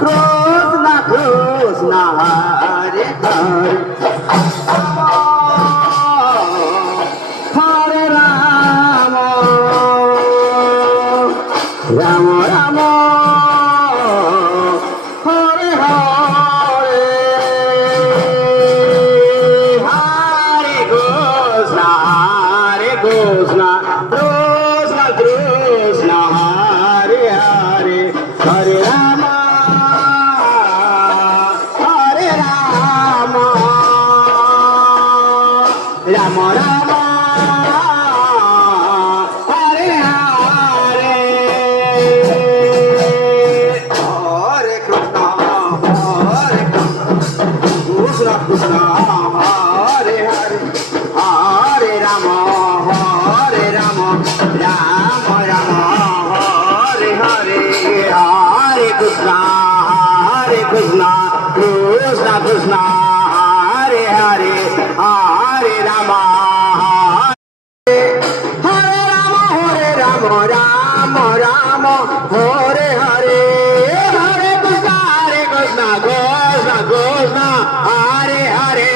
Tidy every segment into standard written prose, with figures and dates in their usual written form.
Krishna Krishna Hare Hare Hare Rama Rama Rama Hare Hare Hare Krishna Krishna Krishna Hare Hare Hare Rama Hare Rama Rama Rama Hare Hare Hare Krishna Krishna Krishna Hare Hare Hare Rama Hare Rama Rama Rama Hare Hare Hare Krishna Krishna Krishna Hare Hare Hare Rama Hare Rama Rama Rama Hare Hare Hare Krishna Krishna Krishna Hare Hare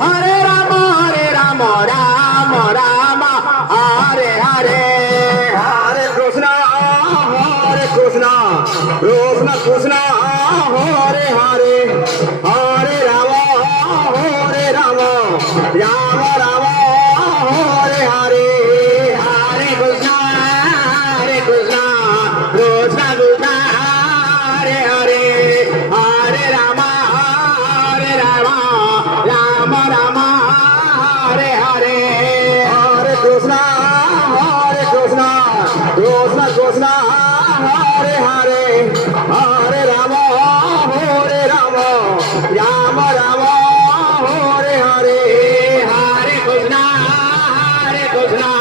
Hare Rama Rama Rama Hare Hare Hare Krishna Krishna Krishna Hare Hare Hare Rama Rama Rama Hare Hare Hare Krishna Krishna Krishna Hare Hare Hare Rama Rama Rama Hare Hare Hare Krishna Krishna Krishna Hare Hare Hare Rama Rama Rama Hare Hare Hare Krishna